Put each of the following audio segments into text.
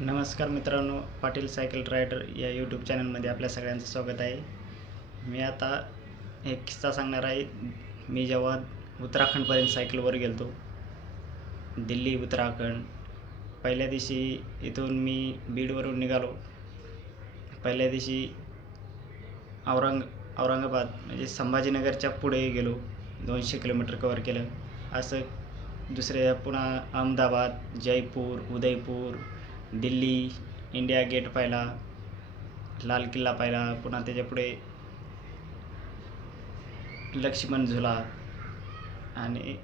नमस्कार मित्रांनो, Patil cycle rider या यूट्यूब चॅनलमध्ये आपल्या सगळ्यांचं स्वागत आहे. मी आता एक किस्सा सांगणार आहे. मी जेव्हा उत्तराखंडपर्यंत सायकलवर गेलो, दिल्ली उत्तराखंड. पहिल्या दिवशी इथून मी बीडवरून निघालो. पहिल्या दिवशी औरंगाबाद म्हणजे संभाजीनगरच्या पुढे गेलो, 200 किलोमीटर कवर केलं. असं दुसऱ्या पुन्हा अहमदाबाद, जयपूर, उदयपूर, दिल्ली, इंडिया गेट पाहिला, लाल किल्ला पाहिला. पुन्हा त्याच्यापुढे लक्ष्मण झुला आणि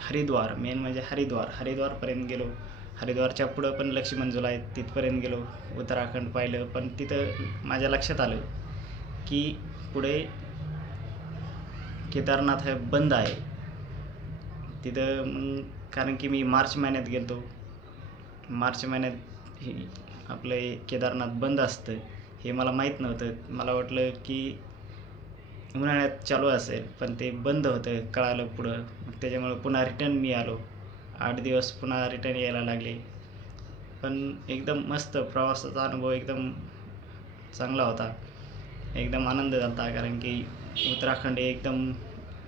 हरिद्वार, मेन म्हणजे हरिद्वारपर्यंत गेलो. हरिद्वारच्या पुढं पण लक्ष्मण झुला आहे, तिथपर्यंत गेलो. उत्तराखंड पाहिलं. पण तिथं माझ्या लक्षात आलं की पुढे केदारनाथ हे बंद आहे. तिथं मग कारण की मी मार्च महिन्यात गेलो. मार्च महिन्यात हे आपलं केदारनाथ बंद असतं हे मला माहीत नव्हतं. मला वाटलं की उन्हाळ्यात चालू असेल, पण ते बंद होतं कळालं पुढं. मग त्याच्यामुळं पुन्हा रिटर्न मी आलो. 8 दिवस पुन्हा रिटर्न यायला लागले. पण एकदम मस्त प्रवासाचा अनुभव एकदम चांगला होता. एकदम आनंद झाला होता, कारण की उत्तराखंड हे एकदम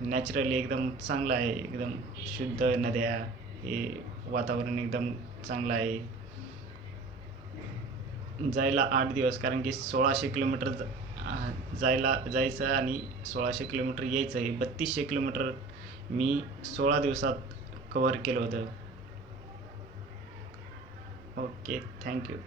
नॅचरली एकदम चांगलं आहे. एकदम शुद्ध नद्या, हे वातावरण एकदम चांगलं आहे. जायला 8 दिवस, कारण की 1600 किलोमीटर जायचं आणि 1600 किलोमीटर यायचं. हे 3200 किलोमीटर मी 16 दिवसात कव्हर केलं होतं. Okay, thank you.